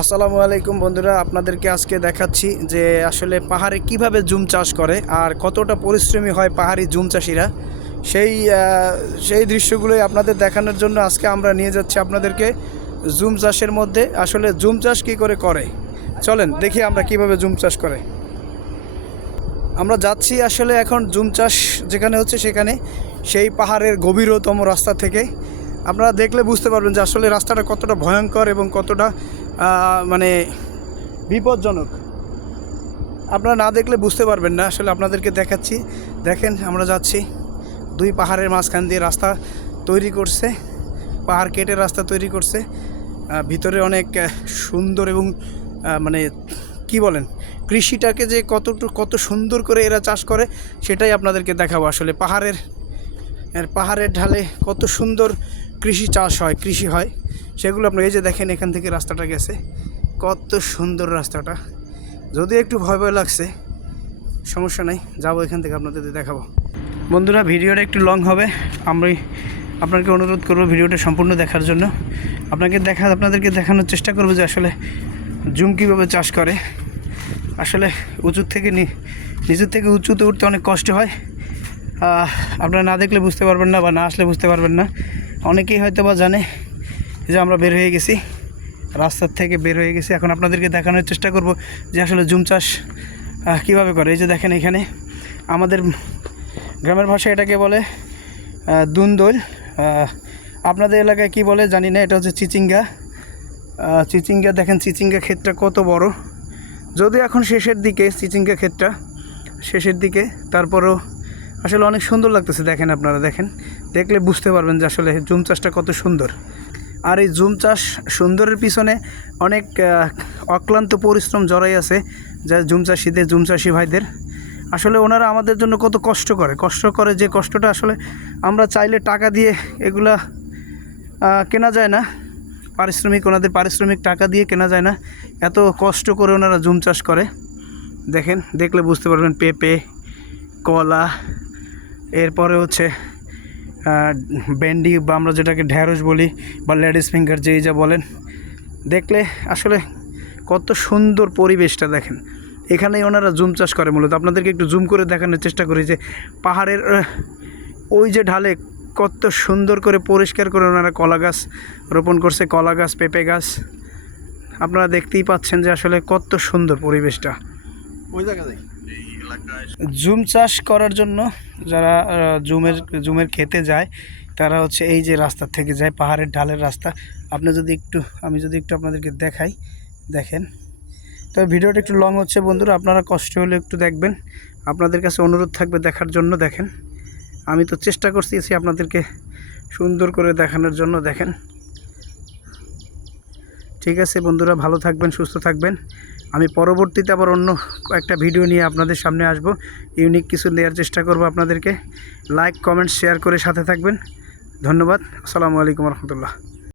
আসসালামু আলাইকুম বন্ধুরা, আপনাদেরকে আজকে দেখাচ্ছি যে আসলে পাহাড়ে কিভাবে জুম চাষ করে আর কতটা পরিশ্রমী হয় পাহাড়ি জুম চাষিরা। সেই দৃশ্যগুলোই আপনাদের দেখানোর জন্য আজকে আমরা নিয়ে যাচ্ছি আপনাদেরকে জুম চাষের মধ্যে। আসলে জুম চাষ কী করে চলেন দেখি আমরা কিভাবে জুম চাষ করে। আমরা যাচ্ছি আসলে এখন জুম চাষ যেখানে হচ্ছে সেখানে, সেই পাহাড়ের গভীরতম রাস্তা থেকে। আপনারা দেখলে বুঝতে পারবেন যে আসলে রাস্তাটা কতটা ভয়ঙ্কর এবং কতটা মানে বিপজ্জনক। আপনারা না দেখলে বুঝতে পারবেন না, আসলে আপনাদেরকে দেখাচ্ছি। দেখেন আমরা যাচ্ছি, দুই পাহাড়ের মাঝখান দিয়ে রাস্তা তৈরি করছে, পাহাড় কেটে রাস্তা তৈরি করছে। ভিতরে অনেক সুন্দর এবং মানে কি বলেন, কৃষিটাকে যে কত সুন্দর করে এরা চাষ করে সেটাই আপনাদেরকে দেখাবো। আসলে পাহাড়ের ঢালে কত সুন্দর কৃষি হয় সেগুলো আপনার এই যে দেখেন, এখান থেকে রাস্তাটা গেছে, কত সুন্দর রাস্তাটা। যদি একটু ভয় লাগছে, সমস্যা নাই, যাবো এখান থেকে আপনাদের দেখাবো। বন্ধুরা, ভিডিওটা একটু লং হবে, আপনাকে অনুরোধ করবো ভিডিওটা সম্পূর্ণ দেখার জন্য। আপনাদেরকে দেখানোর চেষ্টা করবো যে আসলে জুম কীভাবে চাষ করে। আসলে নিচের থেকে উঁচুতে উঠতে অনেক কষ্ট হয়। আপনারা না দেখলে বুঝতে পারবেন না, বা না আসলে বুঝতে পারবেন না। অনেকেই হয়তো বা জানে যে আমরা বের হয়ে গেছি, রাস্তার থেকে বের হয়ে গেছি। এখন আপনাদেরকে দেখানোর চেষ্টা করব যে আসলে জুম চাষ কীভাবে করে। এই যে দেখেন, এখানে আমাদের গ্রামের ভাষায় এটাকে বলে দুন্দল, আপনাদের এলাকায় কি বলে জানি না। এটা হচ্ছে চিচিঙ্গা। দেখেন চিচিঙ্গা ক্ষেতটা কত বড়, যদি এখন শেষের দিকে চিচিঙ্গা ক্ষেতটা শেষের দিকে, তারপরও আসলে অনেক সুন্দর লাগতেছে। দেখেন, আপনারা দেখলে বুঝতে পারবেন যে আসলে জুম চাষটা কত সুন্দর। আর এই জুম চাষ সুন্দরের পিছনে অনেক অক্লান্ত পরিশ্রম জড়াই আছে, যা জুম চাষি ভাইদের। আসলে ওনারা আমাদের জন্য কত কষ্ট করে, যে কষ্টটা আসলে আমরা চাইলে টাকা দিয়ে এগুলা কেনা যায় না। ওনাদের পারিশ্রমিক টাকা দিয়ে কেনা যায় না, এত কষ্ট করে ওনারা জুম চাষ করে। দেখলে বুঝতে পারবেন, পেঁপে, কলা, এরপরে হচ্ছে ভেন্ডি, বা আমরা যেটাকে ঢ্যাঁড়স বলি, বা লেডিস ফিঙ্গার, যেই যা বলেন। দেখলে আসলে কত সুন্দর পরিবেশটা দেখেন। এখানেই ওনারা জুম চাষ করে মূলত। আপনাদেরকে একটু জুম করে দেখানোর চেষ্টা করি যে পাহাড়ের ওই যে ঢালে কত সুন্দর করে পরিষ্কার করে ওনারা কলা গাছ রোপণ করছে, কলা গাছ, পেঁপে গাছ। আপনারা দেখতেই পাচ্ছেন যে আসলে কত সুন্দর পরিবেশটা। ওই জায়গায় জুম চাষ করার জন্য যারা জুমের খেতে যায়, তারা হচ্ছে এই যে রাস্তা থেকে যায়, পাহাড়ের ঢালের রাস্তা। আমি যদি একটু আপনাদেরকে দেখাই, দেখেন। তবে ভিডিওটা একটু লং হচ্ছে বন্ধুরা, আপনারা কষ্ট হলে একটু দেখবেন। আপনাদের কাছে অনুরোধ থাকবে দেখার জন্য। দেখেন, আমি তো চেষ্টা করছি আপনাদেরকে সুন্দর করে দেখানোর জন্য। দেখেন, ঠিক আছে বন্ধুরা, ভালো থাকবেন, সুস্থ থাকবেন। আমি পরবর্তীতে আবার অন্য একটা ভিডিও নিয়ে আপনাদের সামনে আসব, ইউনিক কিছু দেওয়ার চেষ্টা করব আপনাদেরকে। লাইক, কমেন্ট, শেয়ার করে সাথে থাকবেন। ধন্যবাদ। আসসালামু আলাইকুম রহমতুল্লাহ।